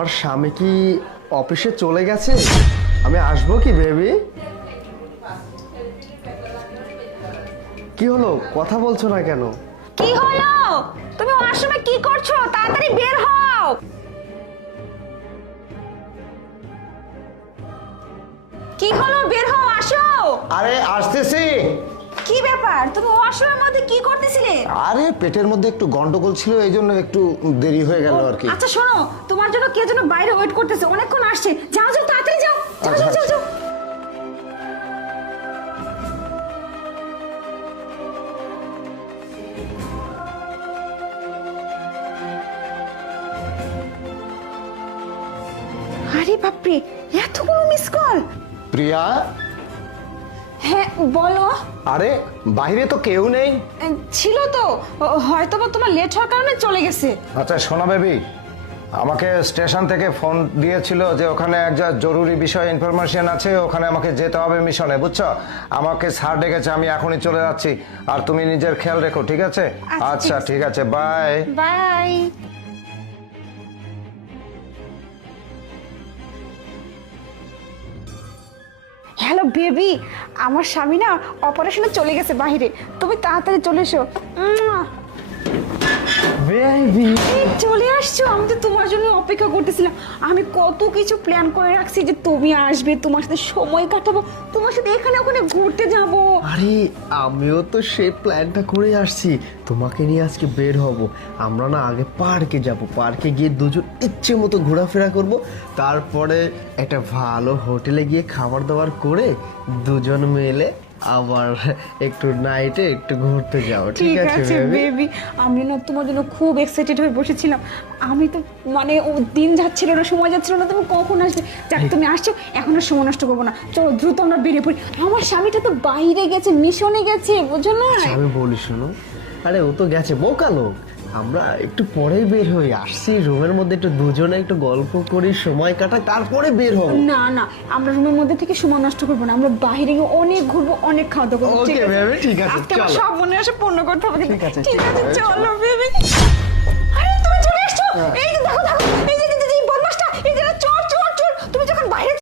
তোমার স্বামী কি অফিসে চলে গেছে? আমি আসবো কি বেবি? কি হলো, কথা বলছো না কেন? কি হলো? তুমি ওয়াশরুমে কি করছো? তাড়াতাড়ি বের হও। কি হলো? বের হও, আসো। আরে আসতেছি। কি ব্যাপার? তুমি ওয়াশরুমের মধ্যে কি করতেছিলে? আরে পেটের মধ্যে একটু গন্ডগোল ছিল, এই জন্য একটু দেরি হয়ে গেল আর কি। আচ্ছা শোনো, তোমার জন্য কে যেন বাইরে ওয়েট করতেছে, অনেকক্ষণ আসছে। যাও যাও, তাড়াতাড়ি যাও। যাও যাও যাও যাও। আরে বাপরে, এতগুলো মিস কল! প্রিয়া, হ্যাঁ বলো। আরে বাইরে তো কেউ নেই। ছিল তো, হয়তো বা তোমার লেট হওয়ার কারণে চলে গেছে। আচ্ছা শোনো বেবি, আমাকে স্টেশন থেকে ফোন দিয়েছিল যে ওখানে একটা জরুরি বিষয় ইনফরমেশন আছে, ওখানে আমাকে যেতে হবে মিশনে, বুঝছো? আমাকে স্যার ডেকেছে, আমি এখনই চলে যাচ্ছি। আর তুমি নিজের খেয়াল রেখো, ঠিক আছে? আচ্ছা ঠিক আছে, বাই বাই। হ্যালো বেবি, আমার স্বামী না অপারেশনে চলে গেছে বাইরে, তুমি তাড়াতাড়ি চলে এসো। বেবি, এই চলে আসছো? আমি তো তোমার জন্য অপেক্ষা করতেছিলাম। আমি কত কিছু প্ল্যান করে রাখছি যে তুমি আসবে, তোমার সাথে সময় কাটাবো, তোমার সাথে এখানে ওখানে ঘুরতে যাব। আরে আমিও তো সেই প্ল্যানটা করে আসছি, তোমাকে নিয়ে আজকে বের হব। আমরা না আগে পার্কে যাব, পার্কে গিয়ে দুজন ইচ্ছে মতো ঘোরাফেরা করব, তারপরে একটা ভালো হোটেলে গিয়ে খাবার দাবার করে দুজন মিলে আবার একটু নাইটে একটু ঘুরতে যাও। ঠিক আছে বেবি? বেবি, আমি না তোমার জন্য খুব এক্সাইটেড হয়ে বসেছিলাম। আমি তো মানে ও দিন যাচ্ছিল না, সময় যাচ্ছিল না, তুমি কখন আসবে। যাক তুমি আসছো, এখন আর সময় নষ্ট করবো না, চলো দ্রুত আমরা বেরিয়ে পড়ি। আমার স্বামীটা তো বাইরে গেছে, মিশনে গেছে, বুঝো না? আমি বলি শোনো, আরে ও তো গেছে, বোকা লোক। আমরা একটু পরেই বের হয়ে আসছি, রুমের মধ্যে একটু দুজনে একটু গল্প করি, সময় কাটাই, তারপরে বের হবো। না না, আমরা রুমের মধ্যে থেকে সময় নষ্ট করবো না, আমরা বাইরে গিয়ে অনেক ঘুরবো, অনেক খাওয়া দাওয়া করবো। Okay, baby, ঠিক আছে, আজকে আমার চলো। সব মনে আসে পূর্ণ করতে হবে। ঠিক আছে, ঠিক ঠিক আছে, আছে, চলো বেবি। আরে তুমি চলে এসছো, এই যে দেখো দেখো, এই যে